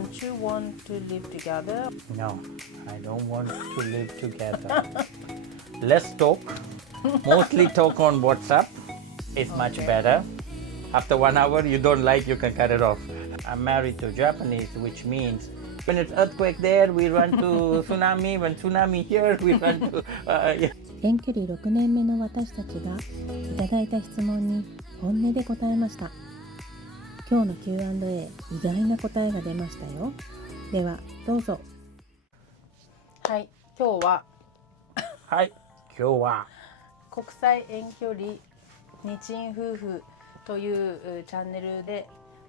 don't you want to live together? No, I don't want to live together. Let's talk. Mostly talk on WhatsApp. It's much better. After 1 hour, you don't like, you can cut it off. I'm married to Japanese, which means when it's earthquake there, we run to tsunami. When tsunami here, we run to... yeah. 遠距離6年目の私たちがいただいた質問に本音で答えました。今日の Q&A 意外な答えが出ましたよ。ではどうぞ。はい、今日ははい、今日は国際遠距離日印夫婦というチャンネルで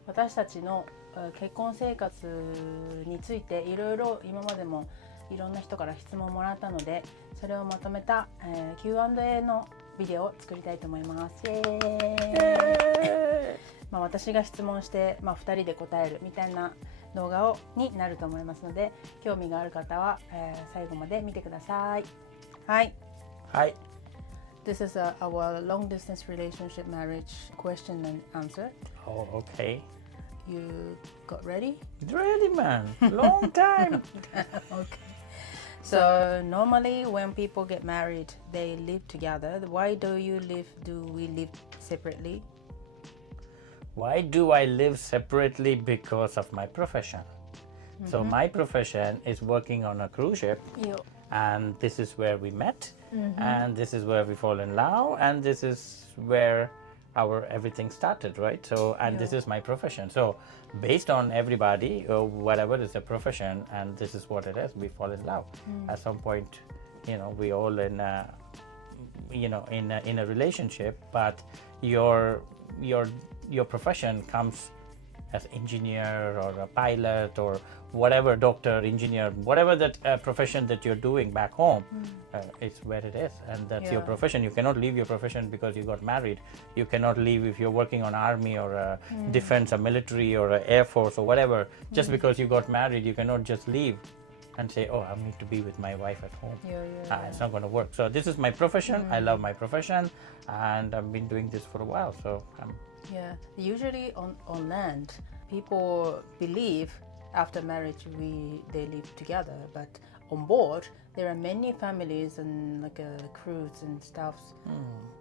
私たちの結婚生活についていろいろ今までもいろんな人から質問をもらったので、それをまとめた、Q&A のビデオを作りたいと思います。イエーイ私が質問して、2人で答えるみたいな動画になると思いますので、興味がある方は、最後まで見てください。はい。はい。This is our long distance relationship marriage question and answer. Oh, okay. You got ready? Ready, man. Long time. Okay. So normally when people get married, they live together. Why do we live separately? Why do I live separately? Because of my profession. So my profession is working on a cruise ship. And this is where we met, and this is where we fall in love, and this is where our everything started, right? So, and this is my profession. So based on everybody, whatever is the profession, and this is what it is, we fall in love. At some point, we all in a relationship, but your profession comes as engineer or a pilot or whatever, doctor, engineer, whatever that profession that you're doing back home, it's where it is, and that's your profession. You cannot leave your profession because you got married. You cannot leave if you're working on army or defense or military or air force or whatever. Just because you got married, you cannot just leave and say, oh, I need to be with my wife at home. It's not going to work. So this is my profession. I love my profession, and I've been doing this for a while. So usually on land, people believe after marriage they live together, but on board there are many families and like a cruise and stuff.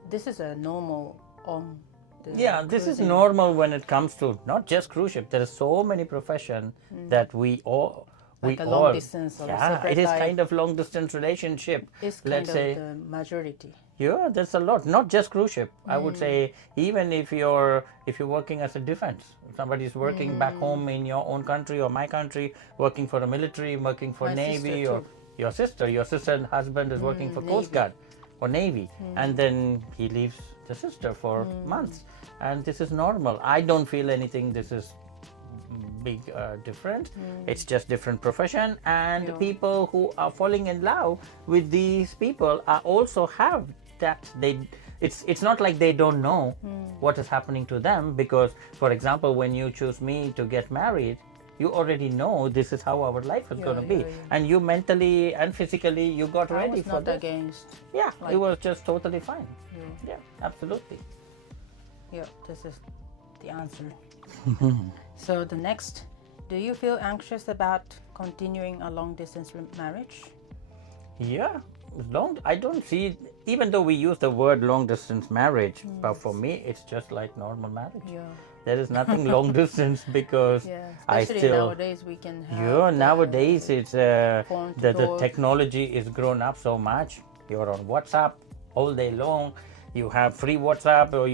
This is a normal on the this is normal when it comes to not just cruise ship. There are so many professions that we all long distance or it is kind of long distance relationship. It's Let's say the majority. Yeah, there's a lot. Not just cruise ship. I would say even if you're working as a defense, somebody's working back home in your own country or my country, working for the military, working for My Navy, sister or your sister's husband is working for Coast Guard or Navy, and then he leaves the sister for months, and this is normal. I don't feel anything. This is big difference. It's just different profession, and people who are falling in love with these people are also have that it's not like they don't know what is happening to them, because for example when you choose me to get married, you already know this is how our life is going to be, and you mentally and physically you got ready for this. Against. It was just totally fine. Absolutely. This is the answer. So the next, do you feel anxious about continuing a long distance marriage? I don't see, even though we use the word long distance marriage, but for me it's just like normal marriage. There is nothing long distance, because I still nowadays we can have nowadays it's the technology is grown up so much. You're on WhatsApp all day long. You have free WhatsApp, or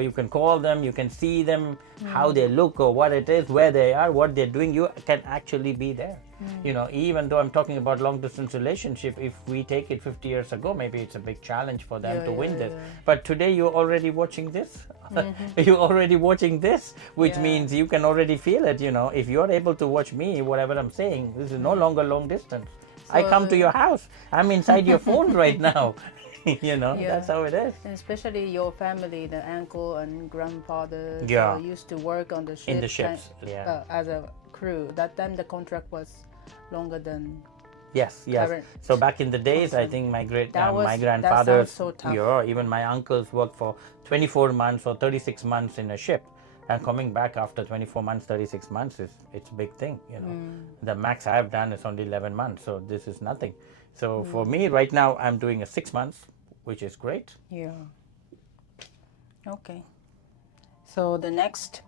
you can call them, you can see them, how they look or what it is, where they are, what they're doing. You can actually be there. Even though I'm talking about long distance relationship, if we take it 50 years ago, maybe it's a big challenge for them to win this. But today you're already watching this. You're already watching this, which means you can already feel it. If you're able to watch me, whatever I'm saying, this is no longer long distance. So, I come to your house. I'm inside your phone right now. That's how it is. And especially your family, the uncle and grandfather used to work on the ship. In the ships, as a crew. That time the contract was longer than Yes. So back in the days, I think my grandfathers, so tough. Even my uncles worked for 24 months or 36 months in a ship. And coming back after 24 months, 36 months it's a big thing, you know. The max I've done is only 11 months, so this is nothing. So for me right now, I'm doing a 6 months, which is great. Yeah. Okay. So the next,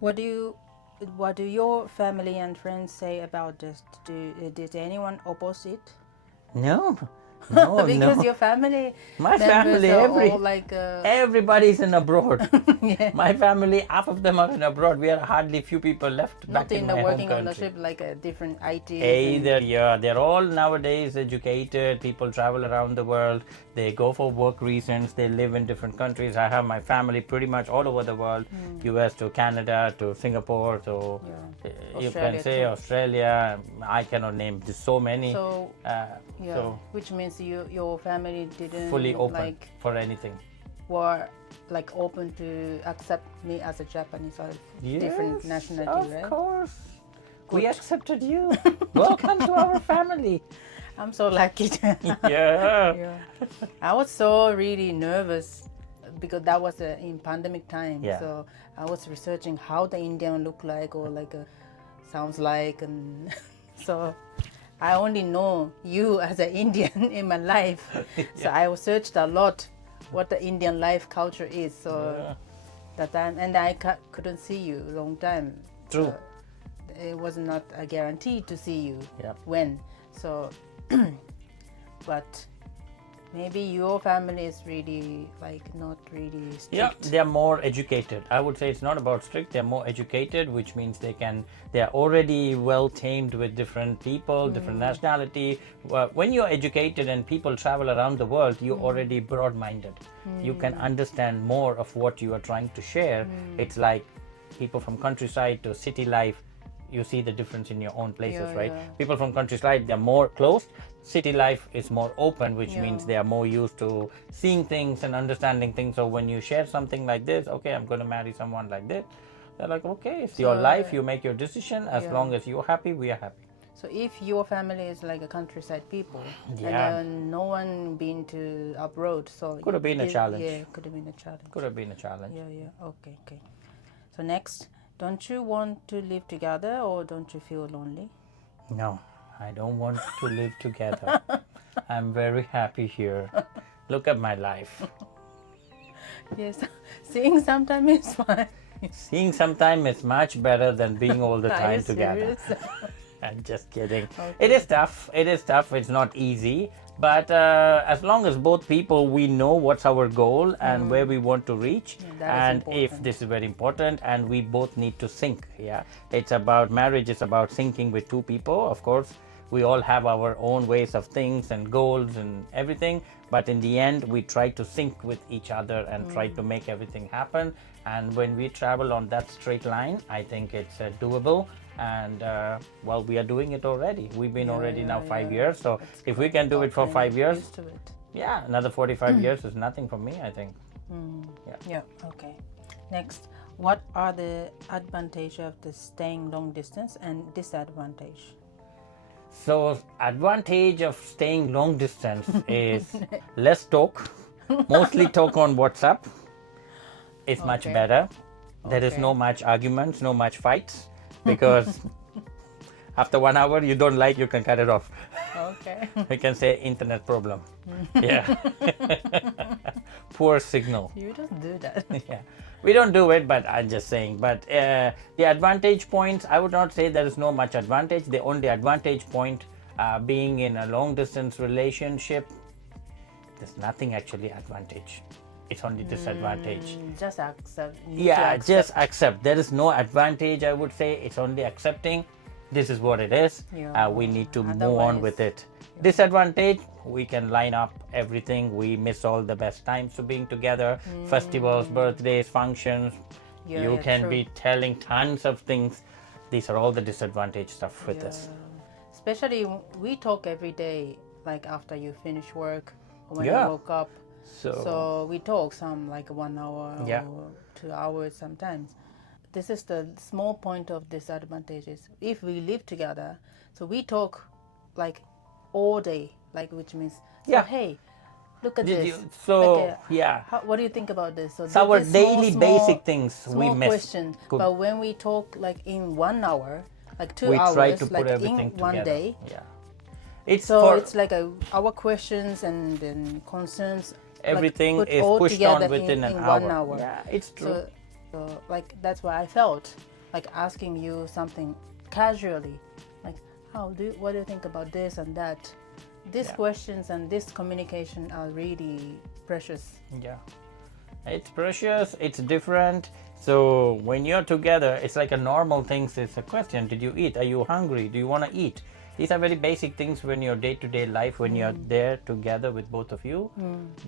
what do your family and friends say about this? Did anyone oppose it? No, Because your family, my members family, are all like everybody's in abroad. yeah. My family, half of them are in abroad. We are hardly few people left Not back in in the my working home on the country. ship, like a different IT. Either, yeah, they're all nowadays educated. People travel around the world. They go for work reasons. They live in different countries. I have my family pretty much all over the world, US to Canada to Singapore to you Australia can say too. Australia. I cannot name just so many. So So which means your family didn't fully open like for anything. were like open to accept me as a Japanese or different nationality, right? Of course. We accepted you. Welcome to our family. I'm so lucky. Yeah. Yeah. I was so really nervous because that was in pandemic time. Yeah. So I was researching how the Indian look like or like sounds like, and so I only know you as an Indian in my life. So I searched a lot what the Indian life culture is. So that time, and I couldn't see you a long time. True. So it was not a guarantee to see you Yeah. when. So, but maybe your family is really like not really strict. Yeah, they're more educated. I would say it's not about strict. They're more educated, which means they're already well tamed with different people, different nationality. When you're educated and people travel around the world, you're already broad-minded. You can understand more of what you are trying to share. It's like people from countryside to city life. You see the difference in your own places, right? Yeah. People from countryside, they're more closed. City life is more open, which means they are more used to seeing things and understanding things. So when you share something like this, okay, I'm going to marry someone like this, they're like, okay, it's your life, you make your decision. As long as you're happy, we are happy. So if your family is like a countryside people, Yeah. and no one been to abroad, so Could have been a challenge. Yeah, could have been a challenge. Could have been a challenge. Yeah. Okay. So next, don't you want to live together or don't you feel lonely? No, I don't want to live together. I'm very happy here. Look at my life. Yes, seeing sometime is fine. Seeing sometime is much better than being all the Are time you together. serious? I'm just kidding. Okay. It is tough. It's not easy. But as long as both people, we know what's our goal and where we want to reach. that is And if important. this is very important, and we both need to sync. Yeah. It's about marriage. It's about syncing with two people. Of course, we all have our own ways of things and goals and everything. But in the end, we try to sync with each other and try to make everything happen. And when we travel on that straight line, I think it's doable. And well, we are doing it already. We've been already now 5 years. So if we can do it for 5 years, Used to it. yeah, another 45 years is nothing for me, I think. Yeah. Okay. Next, what are the advantages of the staying long distance and disadvantage? So advantage of staying long distance is less talk, mostly talk on WhatsApp. It's much Okay. better. There is Okay. no much arguments, no much fights, because after 1 hour you don't like, you can cut it off. Okay. We can say internet problem. Yeah. Poor signal. You don't do that. Yeah, we don't do it, but I'm just saying. But the advantage points, I would not say there is no much advantage. The only advantage point being in a long distance relationship, there's nothing actually advantage. It's only disadvantage. Just accept. Yeah, just accept. There is no advantage, I would say. It's only accepting. This is what it is. Yeah. We need to move on Otherwise- with it. Disadvantage, we can line up everything. We miss all the best times of being together. Festivals, birthdays, functions. Yeah, You yeah, can true. be telling tons of things. These are all the disadvantage stuff with this. Especially we talk every day, like after you finish work, when Yeah. I woke up. So, So we talk some like 1 hour Yeah. or 2 hours sometimes. This is the small point of disadvantages. If we live together, so we talk like all day, like which means, so, Yeah. hey, look at Did this. you? So, yeah. What do you think about this? So it's our this daily basic things we small miss. Question, Good. but when we talk like in 1 hour, like 2 We hours, try to like put everything in together. one day. Yeah. It's So for it's like our questions and concerns. everything like, is all pushed together on within in an 1 hour. hour. Yeah, it's true. So like that's why I felt like asking you something casually, like what do you think about this and that? These questions and this communication are really precious. Yeah, it's precious, it's different. So when you're together, it's like a normal thing. It's a question: did you eat? Are you hungry? Do you want to eat? These are very basic things when your day-to-day life, when you're there together with both of you.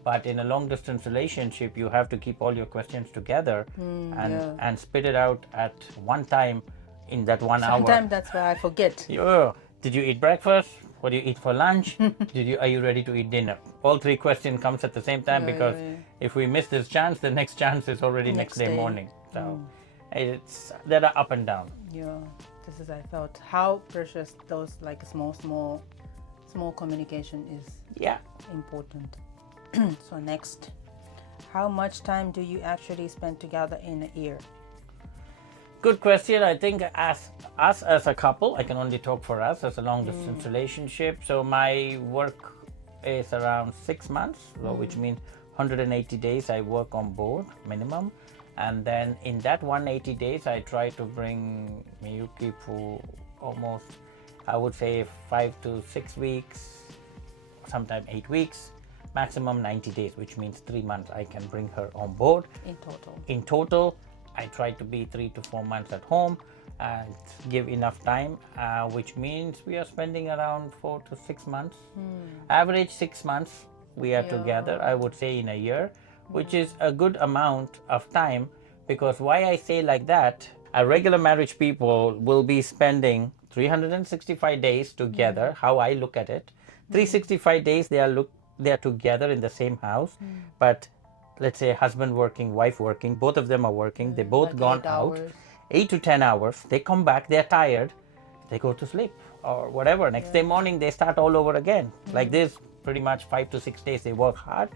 But in a long-distance relationship, you have to keep all your questions together and spit it out at one time in that 1 hour. Sometimes that's why I forget. Yeah. Did you eat breakfast? What do you eat for lunch? Are you ready to eat dinner? All three questions comes at the same time because if we miss this chance, the next chance is already next day morning. So there are up and down. Yeah, this is I felt how precious those like small communication is. Yeah. Important. So next, how much time do you actually spend together in a year? Good question. I think as us as a couple, I can only talk for us as a long distance relationship. So my work is around 6 months, so which means 180 days I work on board minimum. And then in that 180 days, I try to bring Miyuki for almost, I would say 5 to 6 weeks, sometimes 8 weeks, maximum 90 days, which means 3 months I can bring her on board. In total, I try to be 3 to 4 months at home and give enough time, which means we are spending around 4 to 6 months. Average 6 months we are together, I would say in a year, which is a good amount of time, because why I say like that, a regular marriage people will be spending 365 days together, how I look at it. 365 days they are together in the same house, but let's say husband working, wife working, both of them are working, they both like gone 8 out, hours. 8 to 10 hours, they come back, they're tired, they go to sleep or whatever. Next day morning, they start all over again. Like this, pretty much 5 to 6 days, they work hard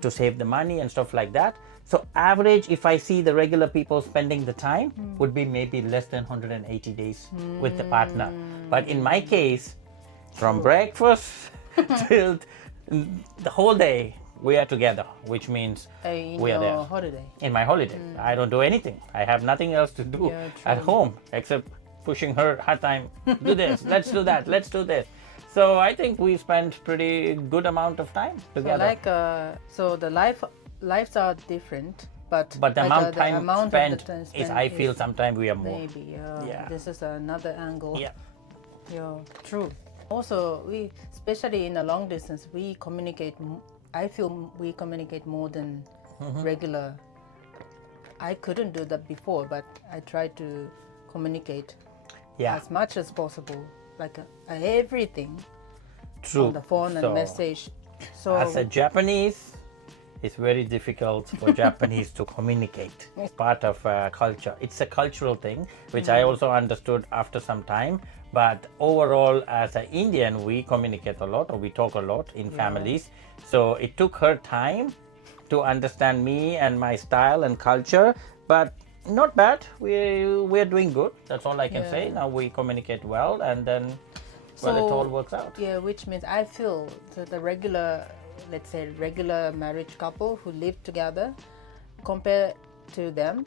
to save the money and stuff like that. So average, if I see the regular people spending the time, would be maybe less than 180 days with the partner. But in my case, from breakfast till the whole day, we are together, which means we are there. Holiday. In my holiday, I don't do anything. I have nothing else to do at home except pushing her hard time. Do this, let's do that, let's do this. So I think we spend pretty good amount of time together. So the lives are different, but the amount time of spent the time is, I feel sometimes we are more. Maybe, Yeah. This is another angle. Yeah. Yeah, true. Also, we, especially in a long distance, we communicate. I feel we communicate more than regular. I couldn't do that before, but I try to communicate as much as possible, like everything on the phone and message. So as a Japanese, it's very difficult for Japanese to communicate. It's part of culture. It's a cultural thing, which I also understood after some time. But overall, as an Indian, we communicate a lot, or we talk a lot in families. So it took her time to understand me and my style and culture, but not bad. We're doing good. That's all I can say. Now we communicate well, and then it all works out. Yeah, which means I feel that the regular, let's say regular marriage couple who live together, compared to them,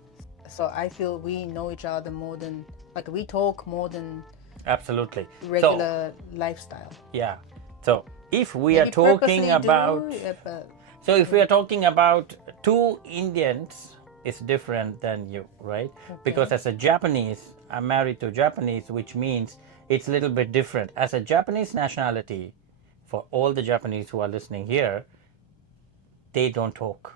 so I feel we know each other more than, like we talk more than Absolutely. regular lifestyle. Yeah. So if we are talking about, if we are talking about two Indians, it's different than you, right? Because as a Japanese, I'm married to Japanese, which means it's a little bit different. As a Japanese nationality, for all the Japanese who are listening here, they don't talk.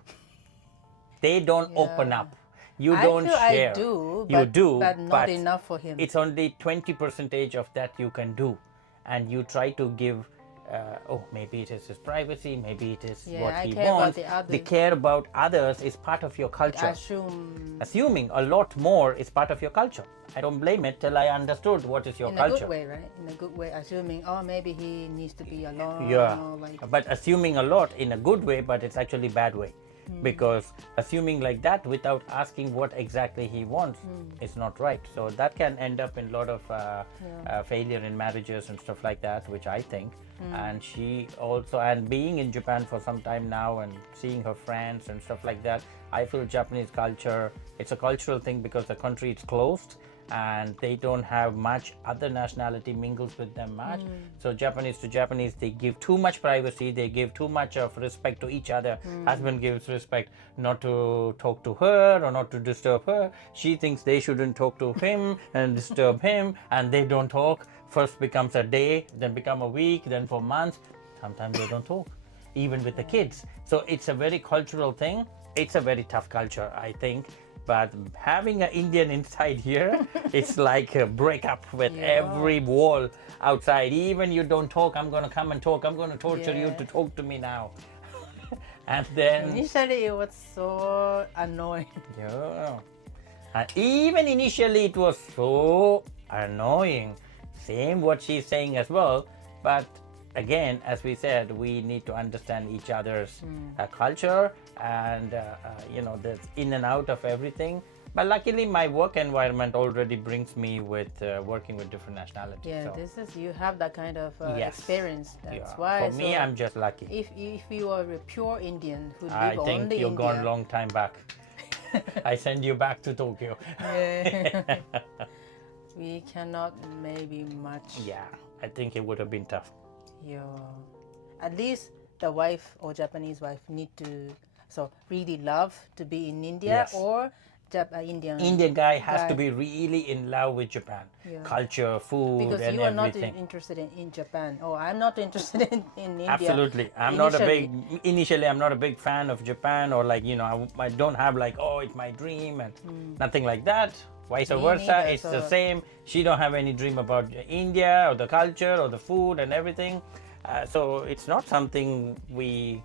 They don't open up. You don't share. I do, you do, but not enough for him. It's only 20% of that you can do, and you try to give maybe it is his privacy, maybe it is Yeah, what I he care about wants. the others. The care about others is part of your culture. Assuming a lot more is part of your culture. I don't blame it till I understood what is your in culture. a good way, right? In a good way, assuming, maybe he needs to be alone. Yeah, Like, but assuming a lot in a good way, but it's actually bad way. Because assuming like that without asking what exactly he wants is not right. So that can end up in a lot of failure in marriages and stuff like that, which I think. And she also, and being in Japan for some time now and seeing her friends and stuff like that, I feel Japanese culture, it's a cultural thing because the country is closed and they don't have much other nationality mingles with them much. So Japanese to Japanese, they give too much privacy, they give too much of respect to each other. Husband gives respect not to talk to her or not to disturb her. She thinks they shouldn't talk to him and disturb him, and they don't talk. First becomes a day, then become a week, then for months. Sometimes they don't talk, even with the kids. So it's a very cultural thing. It's a very tough culture, I think. But having an Indian inside here, it's like a breakup with every wall outside. Even you don't talk, I'm going to come and talk. I'm going to torture you to talk to me now. And then... Initially, it was so annoying. Yeah. And even initially, it was so annoying. Same what she's saying as well. But again, as we said, we need to understand each other's culture and the in and out of everything. But luckily my work environment already brings me with working with different nationalities. Yeah, so. you have that kind of experience. That's Yeah. why. For me, I'm just lucky. If you are a pure Indian who live I only think you're India, gone long time back. I send you back to Tokyo. Yeah. We cannot maybe much. Yeah, I think it would have been tough. Yeah. At least the wife or Japanese wife need to really love to be in India, Yes. or Indian guy has to be really in love with Japan. Yeah. Culture, food, because and you are everything. not interested in Japan. I'm not interested in India. Absolutely. Initially I'm not a big fan of Japan, or I don't have it's my dream and nothing like that. Vice Me versa, neither, it's the same. She don't have any dream about India or the culture or the food and everything. So it's not something we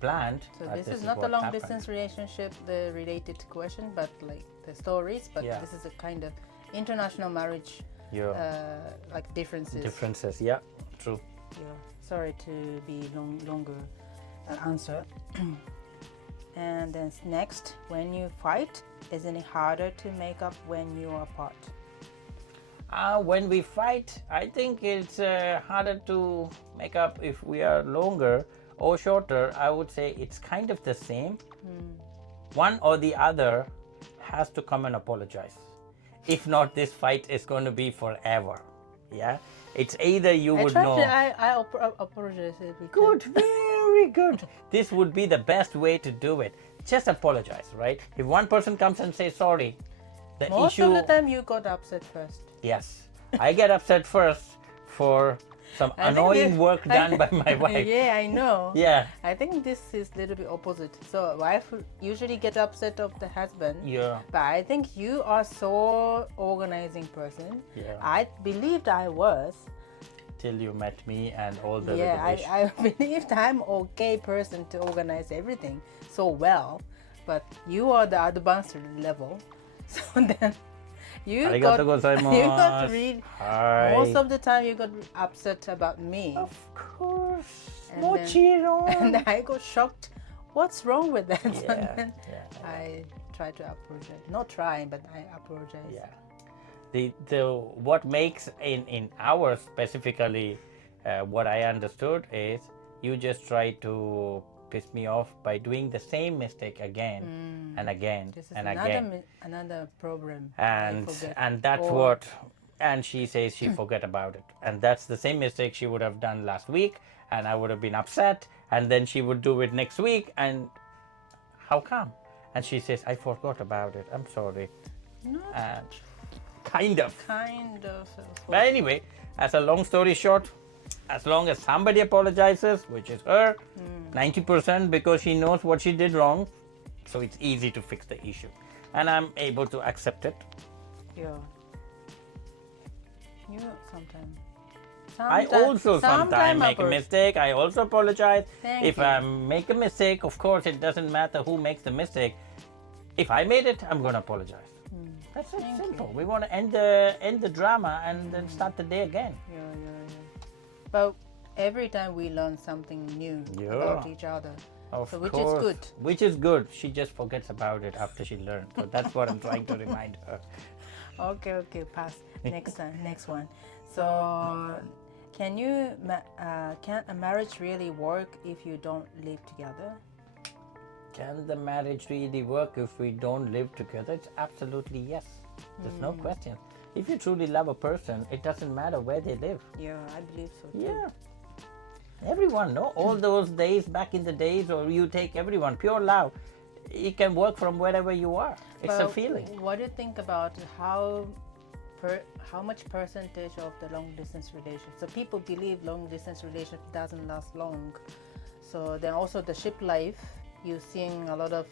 planned. So this is not a long distance relationship, the related question, but like the stories. But this is a kind of international marriage, like differences. Differences, yeah, true. Yeah. Sorry to be longer answer. And then next, when you fight, isn't it harder to make up when you are apart? When we fight, I think it's harder to make up if we are longer or shorter. I would say it's kind of the same. One or the other has to come and apologize. If not, this fight is going to be forever. Yeah, it's either you would know. I apologize every time. Good, very good. This would be the best way to do it. Just apologize, right? If one person comes and says sorry, the Most issue. of the time you got upset first. Yes, I get upset first for some annoying work done by my wife. Yeah, I know. Yeah. I think this is a little bit opposite. So wife usually get upset of the husband. Yeah. But I think you are so organizing person. Yeah. I believed I was. Till you met me and all the regulations. I believed I'm okay person to organize everything so well. But you are the advanced level. So then you got to read. Hi. Most of the time you got upset about me. Of course. And I got shocked. What's wrong with that? So then I try to apologize. Not trying, but I apologize. Yeah. What makes in ours specifically, what I understood is you just try to piss me off by doing the same mistake again and again This is and again. Another problem. And that's what. And she says she forget about it, and that's the same mistake she would have done last week, and I would have been upset, and then she would do it next week, and how come? And she says, I forgot about it. I'm sorry. Not kind of. But anyway, as a long story short, as long as somebody apologizes, which is her, 90% because she knows what she did wrong, so it's easy to fix the issue. And I'm able to accept it. Yeah. You sometimes I also sometimes make a mistake. I also apologize. If you. I make a mistake, of course, it doesn't matter who makes the mistake. If I made it, I'm going to apologize. That's it, simple. We want to end the drama and then start the day again. Yeah. But every time we learn something new about each other. Which is good. Which is good. She just forgets about it after she learned. So that's what I'm trying to remind her. Okay, pass. Next one. So, can a marriage really work if you don't live together? Can the marriage really work if we don't live together? It's absolutely yes. There's no question. If you truly love a person, it doesn't matter where they live. Yeah, I believe so too. Yeah. Everyone, no? All those days back in the days, or you take everyone, pure love. It can work from wherever you are. It's a feeling. What do you think about how much percentage of the long distance relationship? So people believe long distance relationship doesn't last long. So then also the ship life, you're seeing a lot of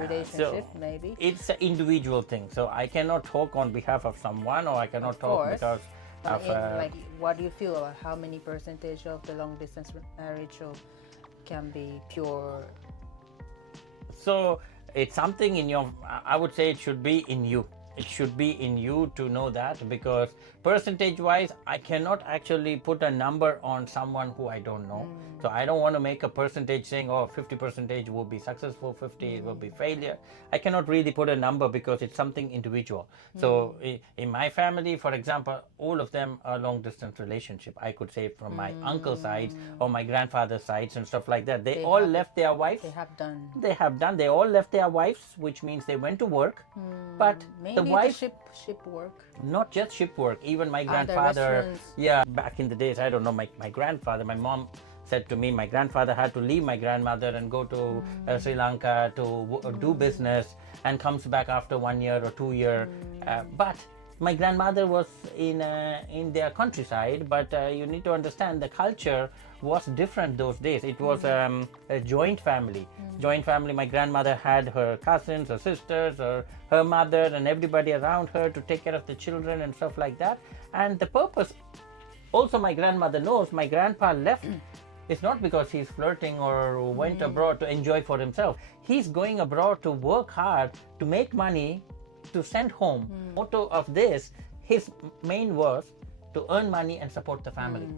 relationship maybe. It's an individual thing. So I cannot talk on behalf of someone, or I cannot talk because of like what do you feel about how many percentage of the long distance marriage can be pure? So it's something in your, I would say it should be in you. It should be in you to know that, because percentage wise, I cannot actually put a number on someone who I don't know. So I don't want to make a percentage saying, 50% will be successful, 50 will be failure. I cannot really put a number because it's something individual. So in my family, for example, all of them are long distance relationship. I could say from my uncle's sides or my grandfather's sides and stuff like that. They all left their wives. They have done. They all left their wives, which means they went to work. But maybe the wife, ship work. Not just ship work. Even my grandfather, back in the days, I don't know, my grandfather, my mom said to me, my grandfather had to leave my grandmother and go to Sri Lanka to do business, and comes back after 1 year or 2 years. But my grandmother was in their countryside, but you need to understand the culture was different those days. It was a joint family. Joint family. My grandmother had her cousins, her sisters, or her mother, and everybody around her to take care of the children and stuff like that. And the purpose, also my grandmother knows, my grandpa left. It's not because he's flirting or went abroad to enjoy for himself. He's going abroad to work hard, to make money, to send home. Motto of this, his main was to earn money and support the family.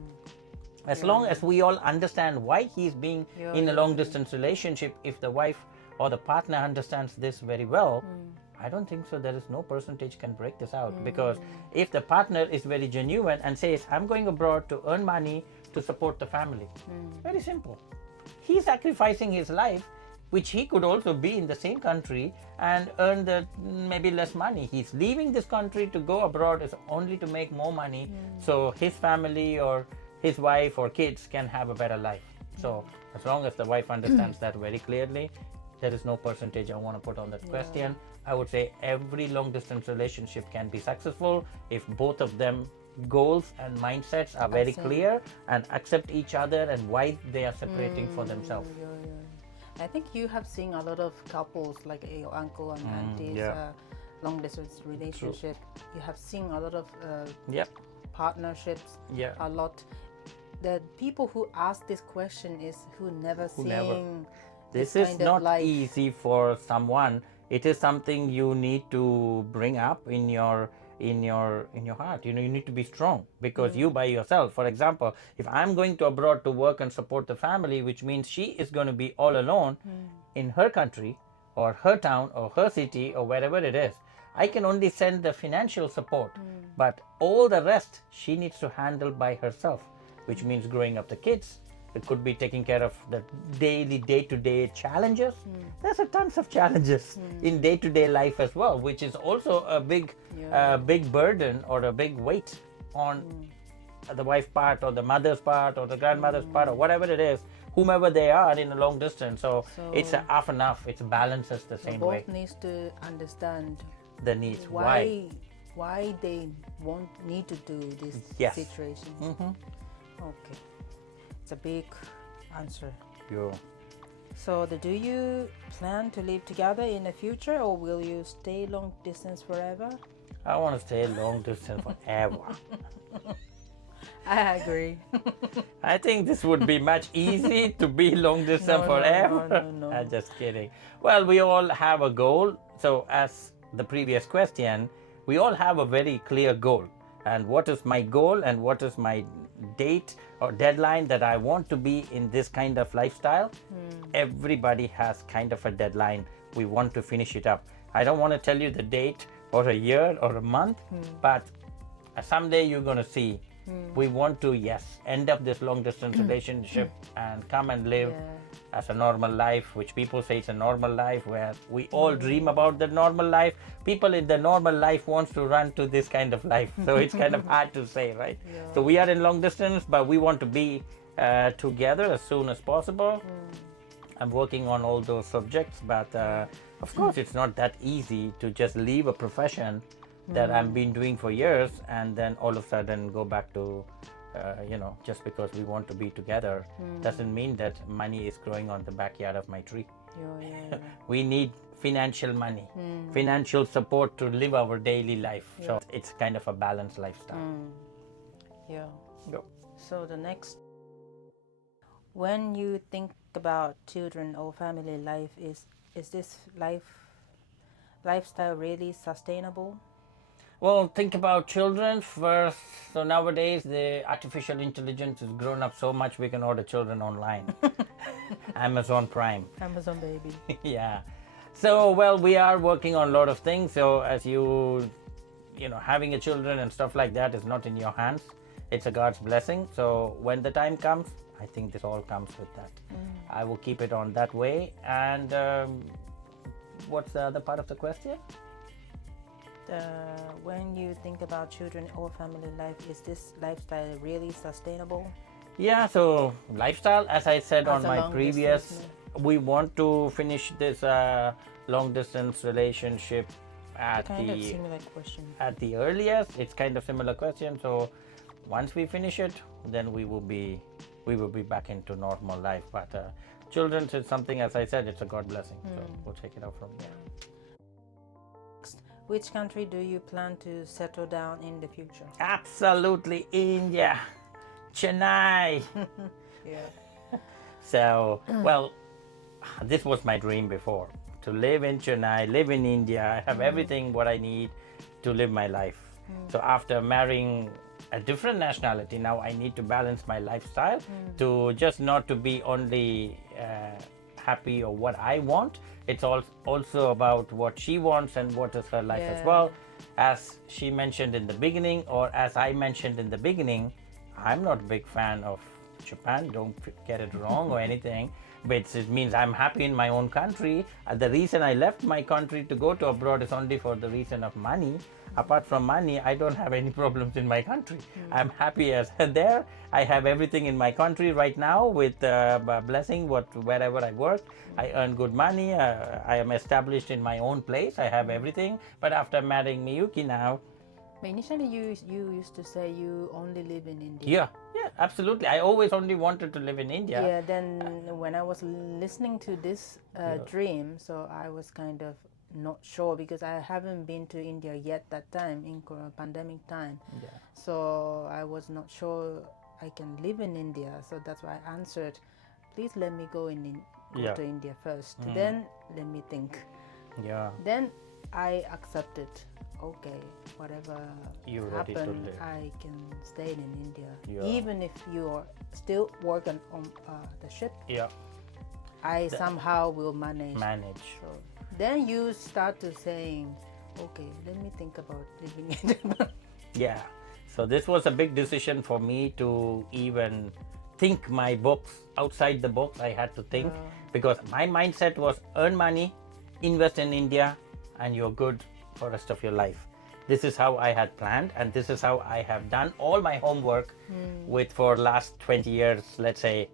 As long as we all understand why he's being in a long distance relationship, if the wife or the partner understands this very well, I don't think so. There is no percentage can break this out, because if the partner is very genuine and says, I'm going abroad to earn money to support the family, very simple. He's sacrificing his life, which he could also be in the same country and earn the maybe less money. He's leaving this country to go abroad is only to make more money, so his family or his wife or kids can have a better life. So as long as the wife understands that very clearly, there is no percentage I want to put on that question. I would say every long distance relationship can be successful if both of them goals and mindsets are very clear and accept each other and why they are separating for themselves. I think you have seen a lot of couples like your uncle and aunties, long distance relationship. You have seen a lot of partnerships, a lot. The people who ask this question is who never seen this is not easy for someone. It is something you need to bring up in your heart. You need to be strong, because you by yourself, for example, if I'm going to abroad to work and support the family, which means she is going to be all alone in her country or her town or her city or wherever it is, I can only send the financial support, but all the rest she needs to handle by herself, which means growing up the kids. It could be taking care of the daily, day-to-day challenges. There's a tons of challenges in day-to-day life as well, which is also a big burden or a big weight on the wife's part or the mother's part or the grandmother's part or whatever it is, whomever they are in a long distance. So it's half and half. It balances the same way. Both needs to understand the needs. Why they won't need to do this situation. Okay. A big answer. So do you plan to live together in the future, or will you stay long distance forever? I want to stay long distance forever. I agree. I think this would be much easy to be long distance forever. No. I'm just kidding. Well, we all have a goal. So as the previous question, we all have a very clear goal. And what is my goal and what is my date or deadline that I want to be in this kind of lifestyle? Everybody has kind of a deadline. We want to finish it up. I don't want to tell you the date or a year or a month, but someday you're going to see we want to, end up this long distance relationship and come and live as a normal life, which people say it's a normal life, where we all dream about the normal life. People in the normal life wants to run to this kind of life. So it's kind of hard to say, right? Yeah. So we are in long distance, but we want to be together as soon as possible. I'm working on all those subjects, but of course it's not that easy to just leave a profession that I've been doing for years and then all of a sudden go back to just because we want to be together doesn't mean that money is growing on the backyard of my tree. Yeah. We need financial money, financial support to live our daily life. So it's kind of a balanced lifestyle. Yeah. Go. So the next, when you think about children or family life, is this lifestyle really sustainable? Well, think about children first. So nowadays, the artificial intelligence has grown up so much we can order children online. Amazon Prime. Amazon baby. Yeah. So, well, we are working on a lot of things. So as having a children and stuff like that is not in your hands. It's a God's blessing. So when the time comes, I think this all comes with that. I will keep it on that way. And what's the other part of the question? When you think about children or family life, is this lifestyle really sustainable? Yeah, so lifestyle, as I said on my previous, distance, we want to finish this long distance relationship at similar question. At the earliest. It's kind of similar question. So once we finish it, then we will be back into normal life. But children is something, as I said, it's a God blessing. So we'll take it out from there. Which country do you plan to settle down in the future? Absolutely, India, Chennai. Yeah. So, well, this was my dream before, to live in Chennai, live in India. I have everything what I need to live my life. So after marrying a different nationality, now I need to balance my lifestyle to just not to be only happy or what I want. It's also about what she wants and what is her life as well. As she mentioned in the beginning, or as I mentioned in the beginning, I'm not a big fan of Japan, don't get it wrong or anything, but it means I'm happy in my own country. The reason I left my country to go to abroad is only for the reason of money. Apart from money, I don't have any problems in my country. I'm happy as there. I have everything in my country right now with blessing wherever I work. I earn good money. I am established in my own place. I have everything. But after marrying Miyuki now, But initially, you used to say you only live in India. Yeah, absolutely. I always only wanted to live in India. Yeah. Then when I was listening to this dream, so I was kind of not sure because I haven't been to India yet that time in pandemic time. Yeah. So I was not sure I can live in India. So that's why I answered, please let me go to India first. Then let me think. Yeah. Then I accepted. Okay, whatever happens, I can stay in India. Yeah. Even if you are still working on the ship, Yeah. I somehow will manage. So then you start to saying, okay, let me think about living in Japan. Yeah. So this was a big decision for me to even think my books outside the box. I had to think because my mindset was earn money, invest in India, and you're good for the rest of your life. This is how I had planned, and this is how I have done all my homework for last 20 years, let's say,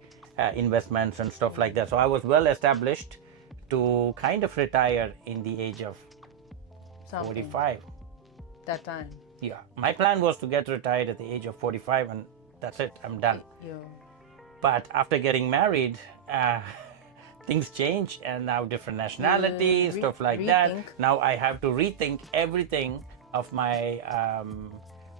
investments and stuff like that. So I was well established to kind of retire in the age of 45. That time. Yeah, my plan was to get retired at the age of 45 and that's it, I'm done. Yeah. But after getting married, things change and now different nationalities, stuff like that. Now I have to rethink everything of my,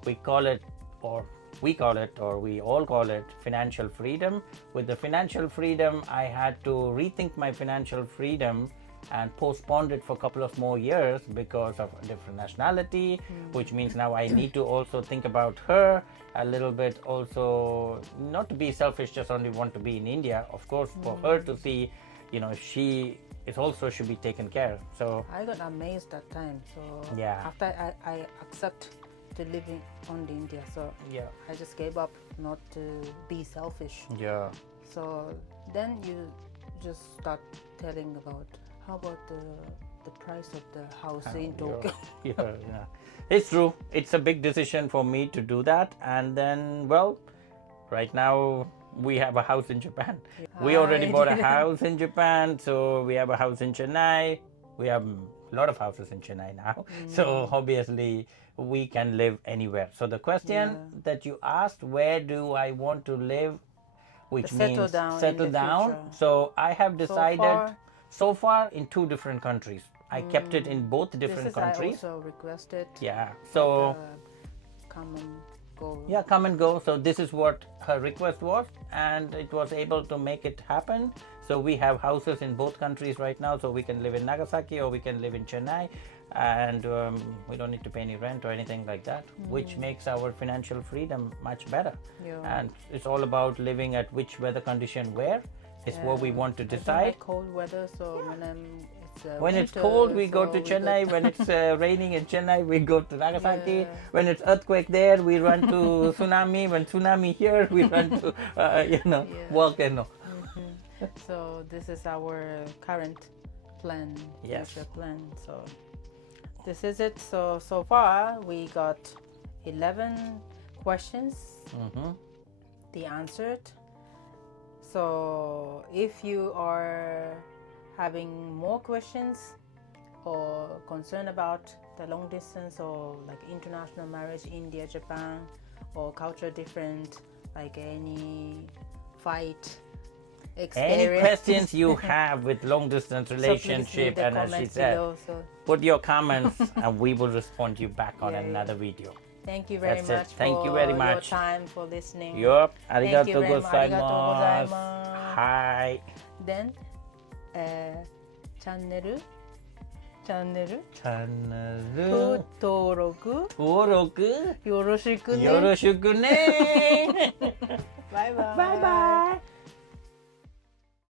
we call it, or we call it, or we all call it, financial freedom. With the financial freedom, I had to rethink my financial freedom and postponed it for a couple of more years because of a different nationality, which means now I need to also think about her a little bit, also not to be selfish, just only want to be in India, of course, for her to see, she is also should be taken care of. So I got amazed that time. So yeah, after I accept to living on the India, so yeah, I just gave up not to be selfish. yeah, So then you just start telling about how about the price of the house in Tokyo. yeah. It's true. It's a big decision for me to do that. And then, well, right now we have a house in Japan. We already bought a house in Japan, so we have a house in Chennai. We have a lot of houses in Chennai now. So obviously we can live anywhere. So the question that you asked, where do I want to live, which means settle down. So I have decided so far in 2 different countries. I kept it in both different countries. I also requested. Yeah. So come and go. Yeah, come and go. So this is what her request was, and it was able to make it happen. So we have houses in both countries right now. So we can live in Nagasaki or we can live in Chennai, and we don't need to pay any rent or anything like that, which makes our financial freedom much better. Yeah. And it's all about living at which weather condition where is what we want to I don't decide. like cold weather, so When it's cold, we go to Chennai. When it's raining in Chennai, we go to Nagasaki. When it's earthquake there, we run to tsunami. When tsunami here, we run to volcano. So this is our current plan. Yes. Future plan. So this is it. So far we got 11 questions. They answered. So if you are having more questions or concern about the long distance or like international marriage, India, Japan, or culture different, like any fight experience. Any questions you have with long distance relationship, so and as she said, below, put your comments and we will respond you back on another video. Thank you very much Thank you very much. your time for listening. Yup. Thank you Arigatou very much. gozaimasu. Arigatou Hi. Then, チャンネル登録よろしくね。よろしくね。バイバイ。バイバイ。